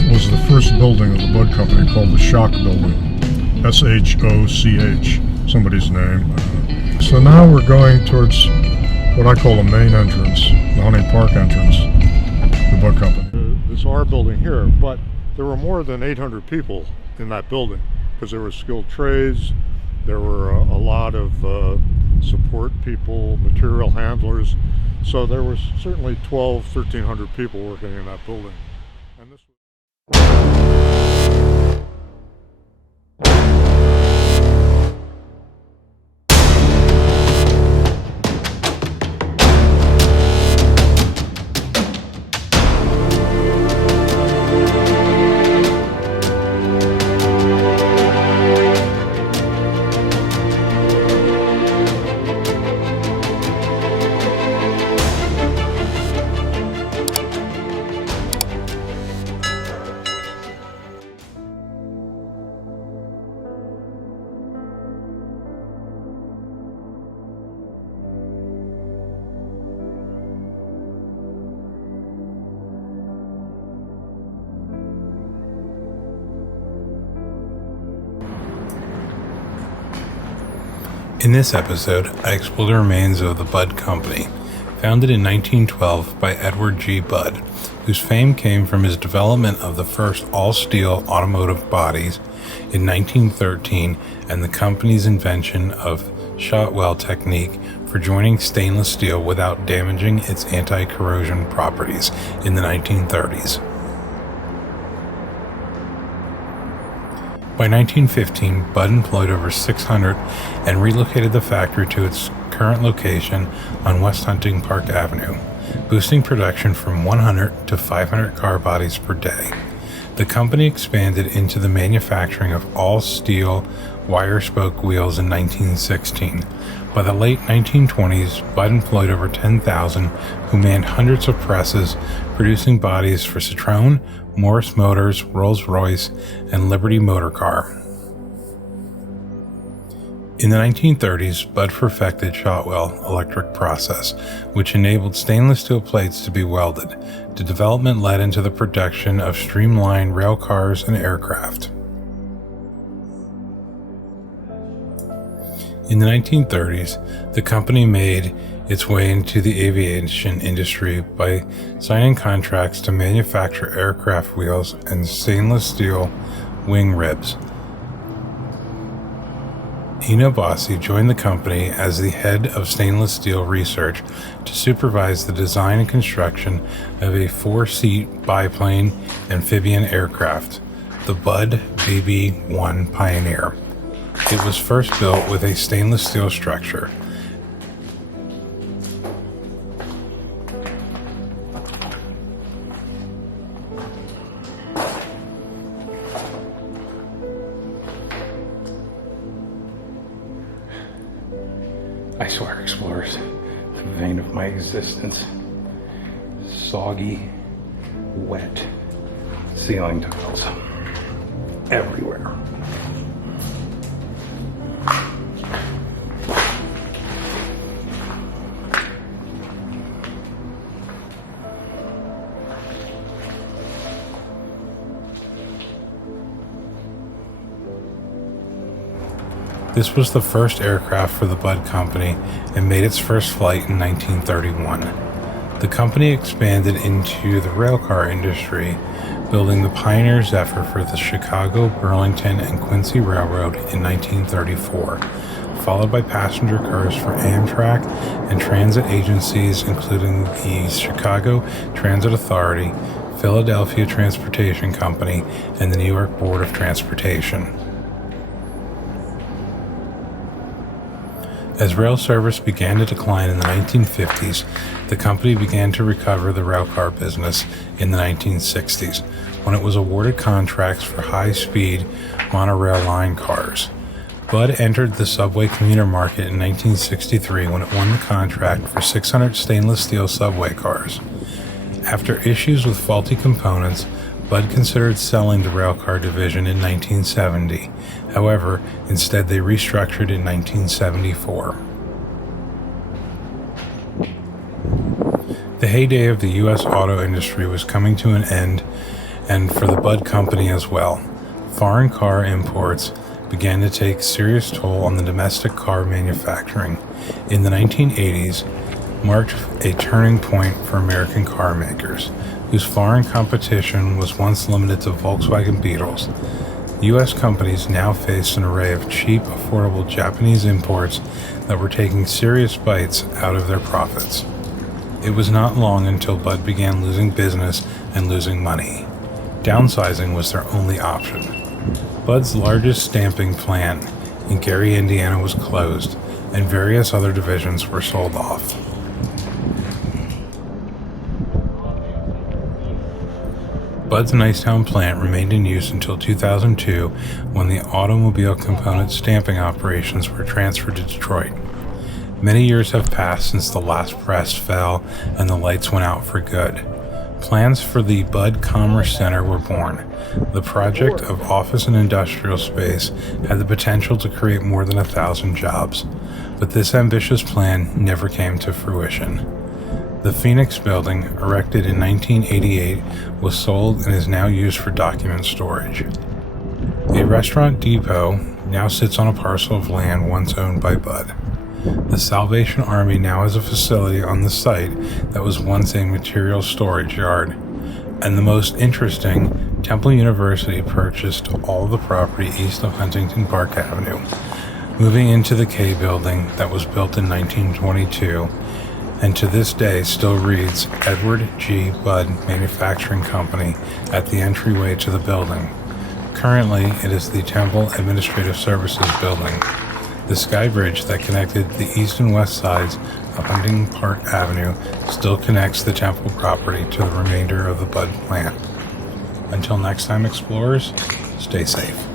was the first building of the Bud Company called the Shock Building. S-H-O-C-H, somebody's name. So now we're going towards what I call the main entrance, the Honey Park entrance, the Bud Company. This is our building here, but there were more than 800 people in that building because there were skilled trades, there were a lot of support people, material handlers. So there was certainly 1,300 people working in that building. And this In this episode, I explore the remains of the Bud Company, founded in 1912 by Edward G. Budd, whose fame came from his development of the first all-steel automotive bodies in 1913 and the company's invention of Shotwell technique for joining stainless steel without damaging its anti-corrosion properties in the 1930s. By 1915, Bud employed over 600 and relocated the factory to its current location on West Hunting Park Avenue, boosting production from 100 to 500 car bodies per day. The company expanded into the manufacturing of all-steel wire-spoke wheels in 1916. By the late 1920s, Bud employed over 10,000 who manned hundreds of presses, producing bodies for Citroën, Morris Motors, Rolls-Royce, and Liberty Motor Car. In the 1930s, Bud perfected Shotwell electric process, which enabled stainless steel plates to be welded. The development led into the production of streamlined rail cars and aircraft. In the 1930s, the company made its way into the aviation industry by signing contracts to manufacture aircraft wheels and stainless steel wing ribs. Eno Bossi joined the company as the head of stainless steel research to supervise the design and construction of a 4-seat biplane amphibian aircraft, the Bud BB-1 Pioneer. It was first built with a stainless steel structure. I swear, explorers, the vein of my existence. Soggy, wet ceiling tiles everywhere. This was the first aircraft for the Bud Company and made its first flight in 1931. The company expanded into the railcar industry, building the Pioneer Zephyr for the Chicago, Burlington, and Quincy Railroad in 1934, followed by passenger cars for Amtrak and transit agencies including the Chicago Transit Authority, Philadelphia Transportation Company, and the New York Board of Transportation. As rail service began to decline in the 1950s, the company began to recover the railcar business in the 1960s, when it was awarded contracts for high-speed monorail line cars. Bud entered the subway commuter market in 1963 when it won the contract for 600 stainless steel subway cars. After issues with faulty components, Bud considered selling the railcar division in 1970. However, instead they restructured in 1974. The heyday of the U.S. auto industry was coming to an end and for the Bud Company as well. Foreign car imports began to take serious toll on the domestic car manufacturing. In the 1980s, marked a turning point for American car makers, whose foreign competition was once limited to Volkswagen Beetles. U.S. companies now faced an array of cheap, affordable Japanese imports that were taking serious bites out of their profits. It was not long until Bud began losing business and losing money. Downsizing was their only option. Bud's largest stamping plant in Gary, Indiana was closed, and various other divisions were sold off. Bud's Nicetown plant remained in use until 2002, when the automobile component stamping operations were transferred to Detroit. Many years have passed since the last press fell and the lights went out for good. Plans for the Bud Commerce Center were born. The project of office and industrial space had the potential to create more than 1,000 jobs, but this ambitious plan never came to fruition. The Phoenix building, erected in 1988, was sold and is now used for document storage. A restaurant depot now sits on a parcel of land once owned by Bud. The Salvation Army now has a facility on the site that was once a material storage yard. And the most interesting, Temple University purchased all of the property east of Huntington Park Avenue, moving into the K building that was built in 1922, and to this day still reads Edward G. Budd Manufacturing Company at the entryway to the building. Currently, it is the Temple Administrative Services Building. The sky bridge that connected the east and west sides of Huntington Park Avenue still connects the Temple property to the remainder of the Bud plant. Until next time, explorers, stay safe.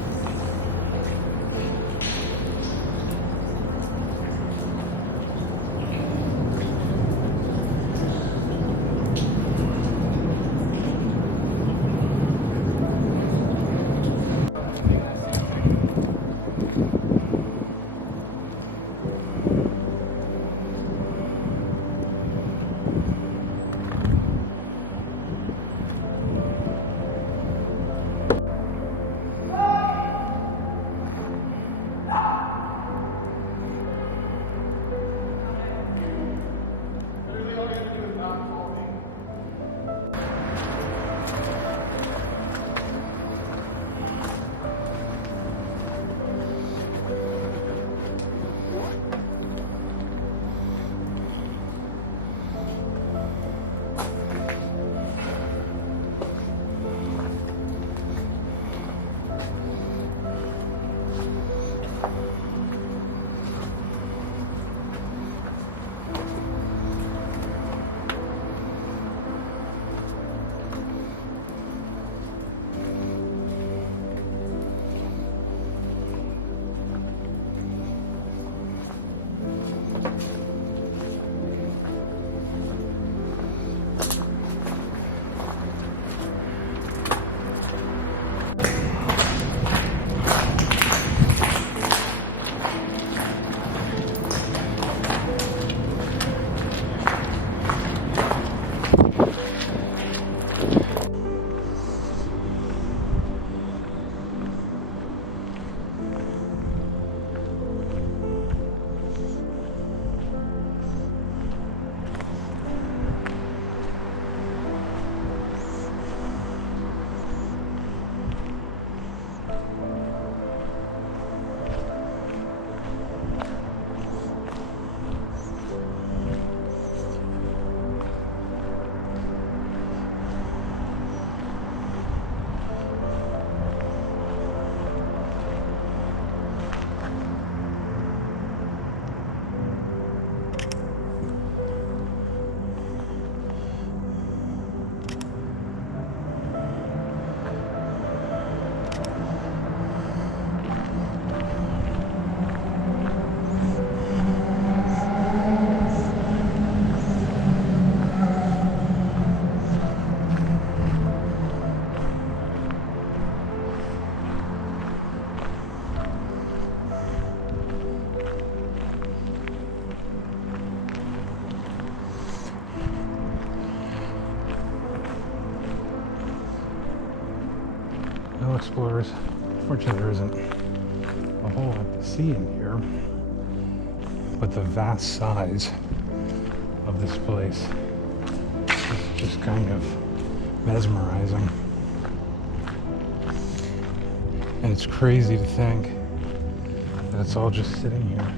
No explorers. Fortunately, there isn't a whole lot to see in here, but the vast size of this place is just kind of mesmerizing. And it's crazy to think that it's all just sitting here,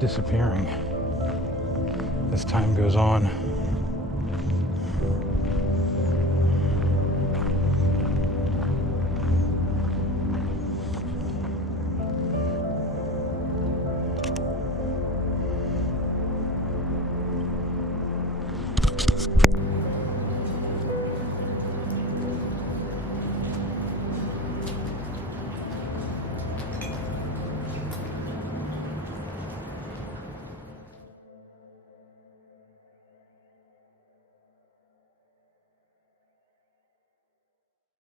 disappearing as time goes on.